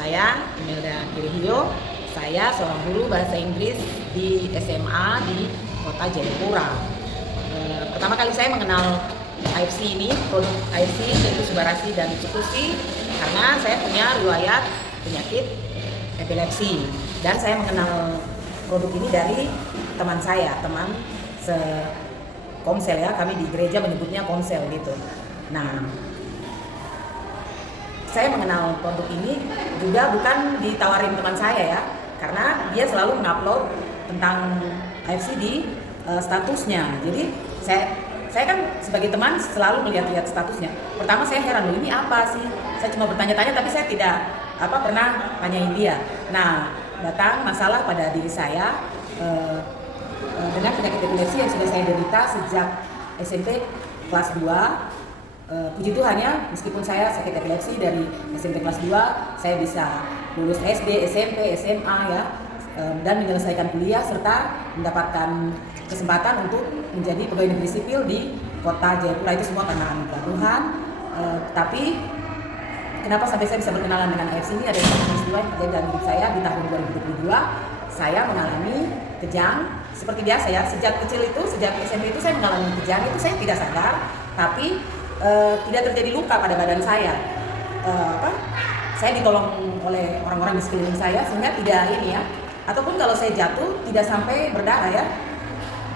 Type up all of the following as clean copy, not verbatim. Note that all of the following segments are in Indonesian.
Saya Imelda Kirihio, saya seorang guru bahasa Inggris di SMA di kota Jayapura. Pertama kali saya mengenal AFC ini, produk AFC yaitu Subarasi dan Cukusi, karena saya punya riwayat penyakit epilepsi dan saya mengenal produk ini dari teman saya, teman komsel ya, kami di gereja menyebutnya komsel gitu. Nah, saya mengenal produk ini juga bukan ditawarin teman saya ya, karena dia selalu mengupload tentang AFC di statusnya. Jadi saya kan sebagai teman selalu melihat-lihat statusnya. Pertama saya heran, loh ini apa sih? Saya cuma bertanya-tanya tapi saya tidak pernah tanyain dia. Nah, datang masalah pada diri saya dengan penyakit epilepsi yang sudah saya derita sejak SMP kelas 2. Puji Tuhan ya, meskipun saya sakit epilepsi dari SMP kelas 2, saya bisa lulus SD, SMP, SMA ya, dan menyelesaikan kuliah serta mendapatkan kesempatan untuk menjadi pegawai negeri sipil di kota Jayapura. Itu semua karena anugerah Tuhan. Tapi kenapa sampai saya bisa berkenalan dengan AFC ini? Ada satu peristiwa yang terjadi dalam hidup saya di tahun 2022. Saya mengalami kejang seperti biasa ya. Sejak kecil itu, sejak SMP itu saya mengalami kejang, itu saya tidak sadar, tapi tidak terjadi luka pada badan saya. Saya ditolong oleh orang-orang di sekeliling saya sehingga tidak ini ya. Ataupun kalau saya jatuh tidak sampai berdarah ya.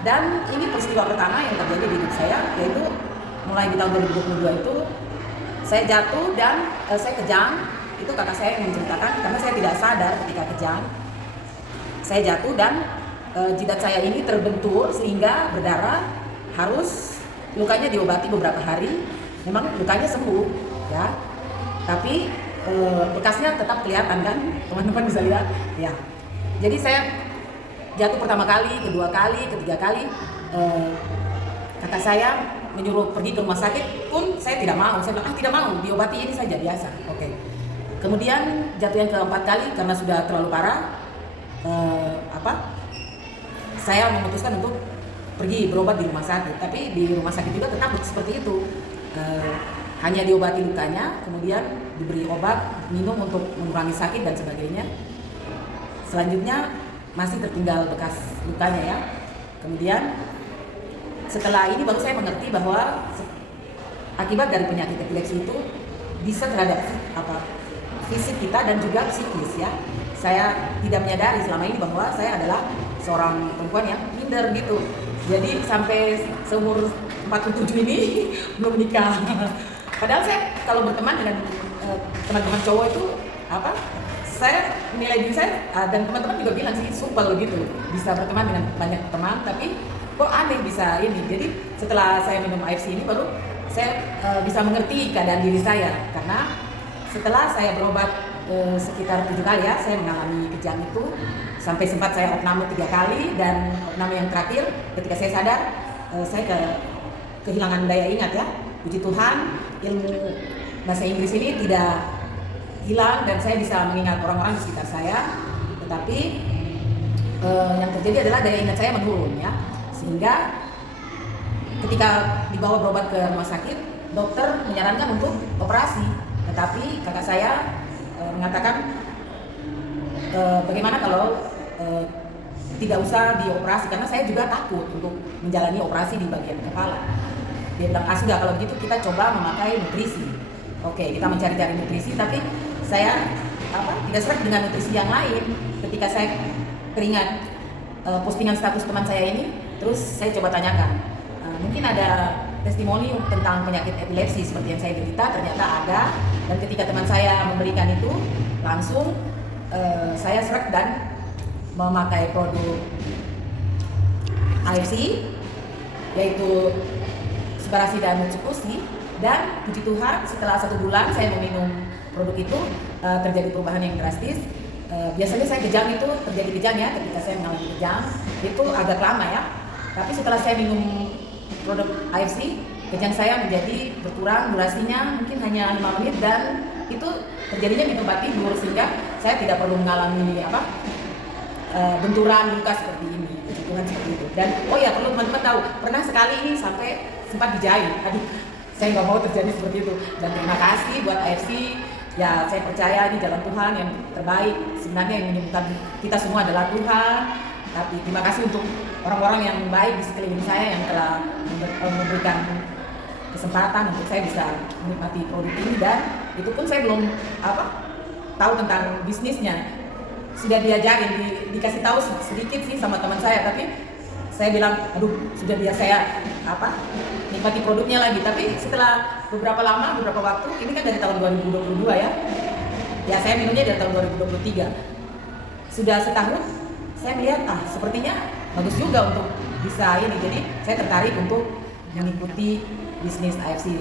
Dan ini peristiwa pertama yang terjadi di hidup saya, yaitu mulai di tahun 2022 itu saya jatuh dan saya kejang. Itu kakak saya yang menceritakan, karena saya tidak sadar ketika kejang. Saya jatuh dan jidat saya ini terbentur sehingga berdarah, harus lukanya diobati beberapa hari. Memang lukanya sembuh ya, tapi bekasnya tetap kelihatan kan, teman-teman bisa lihat ya. Jadi saya jatuh pertama kali, kedua kali, ketiga kali, kakak saya menyuruh pergi ke rumah sakit pun saya tidak mau. Saya bilang tidak mau, diobati ini saja biasa. Oke. Kemudian jatuh yang keempat kali karena sudah terlalu parah, saya memutuskan untuk pergi berobat di rumah sakit. Tapi di rumah sakit juga tetap seperti itu, hanya diobati lukanya, kemudian diberi obat, minum untuk mengurangi sakit dan sebagainya. Selanjutnya masih tertinggal bekas lukanya ya. Kemudian setelah ini baru saya mengerti bahwa akibat dari penyakit epilepsi itu bisa terhadap fisik kita dan juga psikis ya. Saya tidak menyadari selama ini bahwa saya adalah seorang perempuan yang minder gitu. Jadi sampai seumur 47 ini belum nikah. Padahal saya kalau berteman dengan teman-teman cowok itu saya nilai diri saya, dan teman-teman juga bilang sih supel gitu, bisa berteman dengan banyak teman, tapi kok aneh bisa ini. Jadi setelah saya minum AFC ini baru saya bisa mengerti keadaan diri saya, karena setelah saya berobat sekitar 7 kali ya, saya mengalami kejang itu sampai sempat saya opname 3 kali, dan opname yang terakhir ketika saya sadar saya kehilangan daya ingat ya. Puji Tuhan, ilmu bahasa Inggris ini tidak hilang dan saya bisa mengingat orang-orang di sekitar saya. Tetapi yang terjadi adalah daya ingat saya menurun ya, sehingga ketika dibawa berobat ke rumah sakit, dokter menyarankan untuk operasi. Tetapi kakak saya mengatakan bagaimana kalau tidak usah dioperasi, karena saya juga takut untuk menjalani operasi di bagian kepala. Dia bilang, sudah kalau begitu kita coba memakai nutrisi. Oke, kita mencari-cari nutrisi, tapi saya tidak serak dengan nutrisi yang lain. Ketika saya teringat postingan status teman saya ini, terus saya coba tanyakan, mungkin ada testimoni tentang penyakit epilepsi seperti yang saya derita. Ternyata ada, dan ketika teman saya memberikan itu, langsung saya serak dan memakai produk AFC, yaitu Subarasi dan Cukusi. Dan puji Tuhan setelah 1 bulan saya meminum produk itu, terjadi perubahan yang drastis. Biasanya saya kejang itu terjadi kejang ya, ketika saya mengalami kejang itu agak lama ya. Tapi setelah saya minum produk AFC, kejang saya menjadi berkurang, durasinya mungkin hanya 5 menit, dan itu terjadinya di tempat tidur, sehingga saya tidak perlu mengalami benturan luka seperti ini. Puji Tuhan seperti itu. Dan perlu teman-teman tahu, pernah sekali ini sampai sempat dijahit. Aduh, saya nggak mau terjadi seperti itu. Dan terima kasih buat AFC Ya saya percaya ini jalan Tuhan yang terbaik. Sebenarnya yang menyembuhkan kita semua adalah Tuhan. Tapi terima kasih untuk orang-orang yang baik di sekeliling saya yang telah memberikan kesempatan untuk saya bisa menikmati produk ini, dan itu pun saya belum tahu tentang bisnisnya. Sudah diajarin, dikasih tahu sedikit sih sama teman saya, tapi saya bilang aduh sudah dia saya nikmati produknya lagi. Tapi setelah beberapa waktu, ini kan dari tahun 2022 ya saya minumnya dari tahun 2023, sudah setahun saya melihat sepertinya bagus juga untuk bisa ini, jadi saya tertarik untuk mengikuti bisnis AFC.